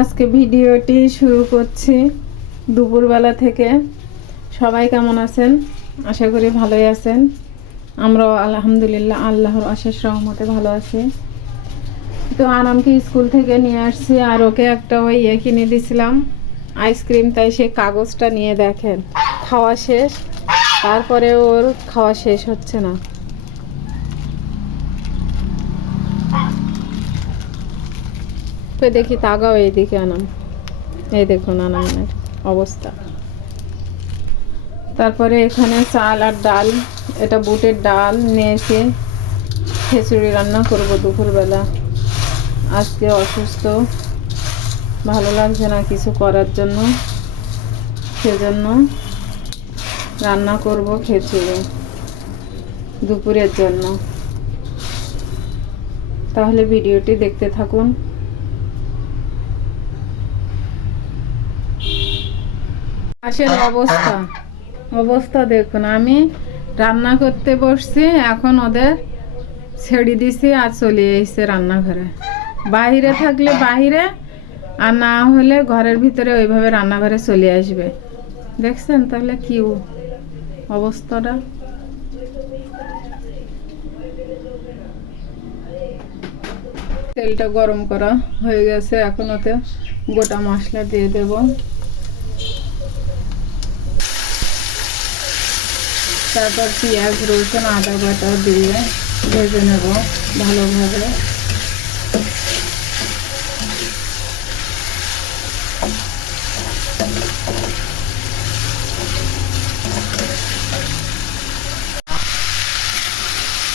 আজকে ভিডিওটি শুরু করছি দুপুরবেলা থেকে। সবাই কেমন আছেন? আশা করি ভালোই আছেন। আমরাও আলহামদুলিল্লাহ আল্লাহর অশেষ রহমতে ভালো আছি। তো আনামকে স্কুল থেকে নিয়ে আসছি, আর ওকে একটা ওই কিনে দিয়েছিলাম আইসক্রিম। তাই সে কাগজটা নিয়ে দেখেন খাওয়া শেষ, তারপরে ওর খাওয়া শেষ হচ্ছে না। তো দেখি তাগাও এইদিকে আনাম, এই দেখুন আনামের অবস্থা। তারপরে এখানে চাল আর ডাল, এটা বুটের ডাল নিয়েছি, খিচুড়ি রান্না করব দুপুরবেলা। আজকে অসুস্থ, ভালো লাগছে না কিছু করার জন্য, সেজন্য রান্না করব খিচুড়ি দুপুরের জন্য। তাহলে ভিডিওটি দেখতে থাকুন। পাশের অবস্থা দেখুন। আমি রান্না করতে বসছি, এখন ওদের ছেড়ে দিছি আর চলে এসেছে রান্নাঘরে। বাইরে থাকলে বাইরে, আর না হলে ঘরের ভিতরে ওইভাবে রান্নাঘরে চলে আসবে। দেখছেন তাহলে কি অবস্থাটা। তেলটা গরম করা হয়ে গেছে, এখন ওতে গোটা মশলা দিয়ে দেব। তারপর পেঁয়াজ, রসুন, আদা বাটা দিয়ে ভেজে নেব ভালোভাবে।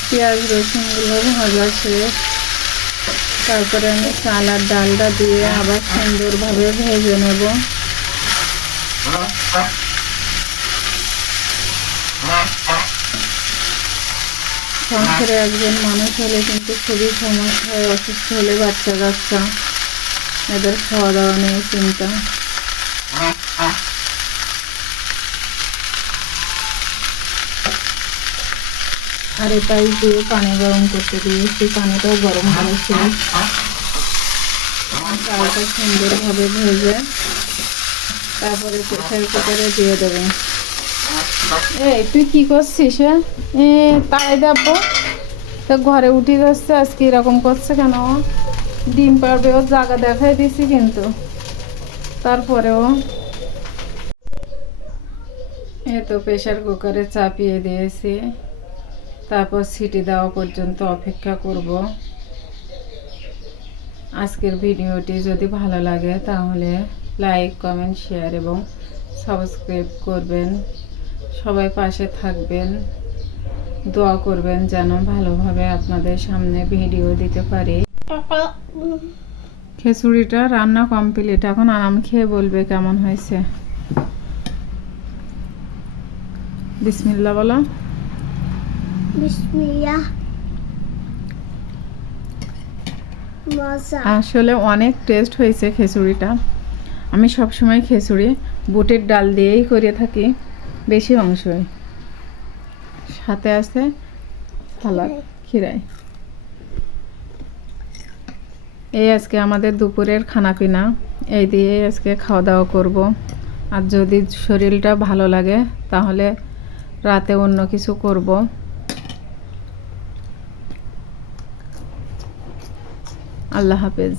পেঁয়াজ রসুনগুলো ভাজা শেষ, তারপরে আমি চাল আর ডালটা দিয়ে আবার সুন্দরভাবে ভেজে নেব। সংসারে একজন মানুষ হলে কিন্তু খুবই সমস্যা হয়। অসুস্থ হলে বাচ্চা কাচ্চা, এদের খাওয়া দাওয়া নিয়ে চিন্তা। আর এটাই দিয়ে পানি গরম করতে দিয়েছি, পানিটাও গরম হয়েছে। চালটা সুন্দরভাবে ভেজে তারপরে প্রেসার কুকারে দিয়ে দেবো। এই তুই কি করছিস? তাই দেবো তো ঘরে উঠে যাচ্ছে, আজকে এরকম করছে কেন? ডিম পারবে, ওর জায়গা দেখাই দিছি, কিন্তু তারপরেও তো প্রেসার কুকারে চাপিয়ে দিয়েছি। তারপর সিটি দেওয়া পর্যন্ত অপেক্ষা করব। আজকের ভিডিওটি যদি ভালো লাগে তাহলে লাইক, কমেন্ট, শেয়ার এবং সাবস্ক্রাইব করবেন। সবাই পাশে থাকবেন, দোয়া করবেন যেন ভালোভাবে আপনাদের সামনে ভিডিও দিতে পারি। খিচুড়িটা রান্না কমপ্লিট, এখন আরাম খেয়ে বলবে কেমন হয়েছে। বিসমিল্লাহ বলো। বিসমিল্লাহ। আসলে অনেক টেস্ট হয়েছে খিচুড়িটা। আমি সবসময় খিচুড়ি বুটের ডাল দিয়েই করে থাকি বেশি অংশই, সাথে আছে সালাদ, খিরাই। এই আজকে আমাদের দুপুরের খানাপিনা, এই দিয়ে আজকে খাওয়া দাওয়া করব। আর যদি শরীরটা ভালো লাগে তাহলে রাতে অন্য কিছু করব। আল্লাহ হাফেজ।